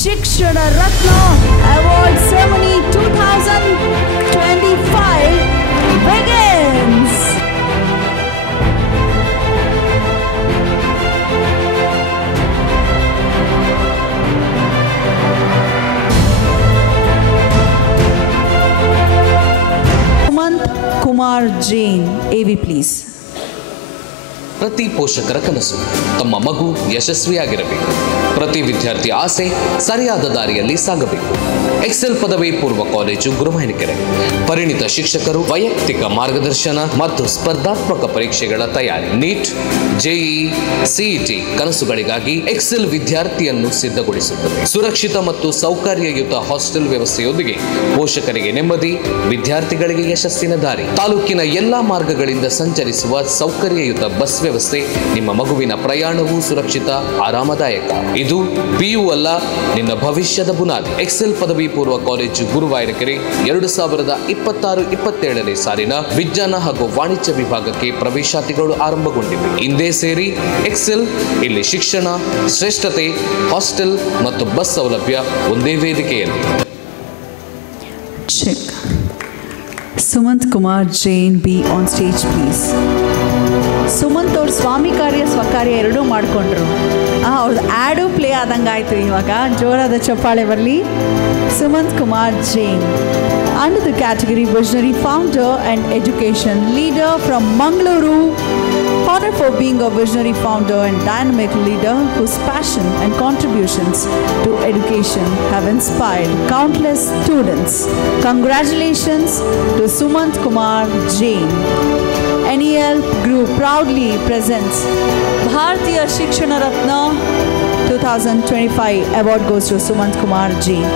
Shikshana Ratna Award Ceremony 2025 begins. Sumant Kumar Jain, AV please. ಪ್ರತಿ ಪೋಷಕರ ಕನಸು ತಮ್ಮ ಮಗು ಯಶಸ್ವಿಯಾಗಿರಬೇಕು. ಪ್ರತಿ ವಿದ್ಯಾರ್ಥಿ ಆಸೆ ಸರಿಯಾದ ದಾರಿಯಲ್ಲಿ ಸಾಗಬೇಕು. ಎಕ್ಸೆಲ್ ಪದವಿ ಪೂರ್ವ ಕಾಲೇಜು ಗುರುವಾಯನಕೆರೆ. ಪರಿಣಿತ ಶಿಕ್ಷಕರು, ವೈಯಕ್ತಿಕ ಮಾರ್ಗದರ್ಶನ ಮತ್ತು ಸ್ಪರ್ಧಾತ್ಮಕ ಪರೀಕ್ಷೆಗಳ ತಯಾರಿ. ನೀಟ್, ಜೆಇಇ, ಸಿಇಟಿ ಕನಸುಗಳಿಗಾಗಿ ಎಕ್ಸೆಲ್ ವಿದ್ಯಾರ್ಥಿಯನ್ನು ಸಿದ್ಧಗೊಳಿಸುತ್ತದೆ. ಸುರಕ್ಷಿತ ಮತ್ತು ಸೌಕರ್ಯಯುತ ಹಾಸ್ಟೆಲ್ ವ್ಯವಸ್ಥೆಯೊಂದಿಗೆ ಪೋಷಕರಿಗೆ ನೆಮ್ಮದಿ, ವಿದ್ಯಾರ್ಥಿಗಳಿಗೆ ಯಶಸ್ಸಿನ ದಾರಿ. ತಾಲೂಕಿನ ಎಲ್ಲಾ ಮಾರ್ಗಗಳಿಂದ ಸಂಚರಿಸುವ ಸೌಕರ್ಯಯುತ ಬಸ್ ವ್ಯವಸ್ಥೆ. ನಿಮ್ಮ ಮಗುವಿನ ಪ್ರಯಾಣವು ಸುರಕ್ಷಿತ, ಆರಾಮದಾಯಕ. ಇದು ಪಿಯು ಅಲ್ಲ, ನಿನ್ನ ಭವಿಷ್ಯದ ಬುನಾದಿ. ಎಕ್ಸೆಲ್ ಪದವಿ ಪೂರ್ವ ಕಾಲೇಜು ಗುರುವಾಯನಕೆರೆ 2026-27ನೇ ಸಾಲಿನ ವಿಜ್ಞಾನ ಹಾಗೂ ವಾಣಿಜ್ಯ ವಿಭಾಗಕ್ಕೆ ಪ್ರವೇಶಾತಿಗಳು ಆರಂಭಗೊಂಡಿವೆ. ಹಿಂದೆ ಸೇರಿ ಎಕ್ಸೆಲ್. ಇಲ್ಲಿ ಶಿಕ್ಷಣ, ಶ್ರೇಷ್ಠತೆ, ಹಾಸ್ಟೆಲ್ ಮತ್ತು ಬಸ್ ಸೌಲಭ್ಯ ಒಂದೇ ವೇದಿಕೆಯಲ್ಲಿ. Sumant Kumar Jain, be on stage please. Sumanth ಅವ್ರು ಸ್ವಾಮಿ ಕಾರ್ಯ ಸ್ವಕಾರ್ಯ ಎರಡೂ ಮಾಡಿಕೊಂಡ್ರು. ಅವ್ರದ್ದು ಆ್ಯಡು ಪ್ಲೇ ಆದಂಗೆ ಆಯಿತು. ಇವಾಗ ಜೋರಾದ ಚಪ್ಪಾಳೆ ಬರಲಿ. Sumanth Kumar Jain, under the category Visionary Founder and Education Leader from Mangaluru, honored for being a visionary founder and dynamic leader whose passion and contributions to education have inspired countless students. Congratulations to Sumant Kumar Jain. NEL Group proudly presents Bharatiya Shikshana Ratna 2025 award goes to Sumant Kumar Jain.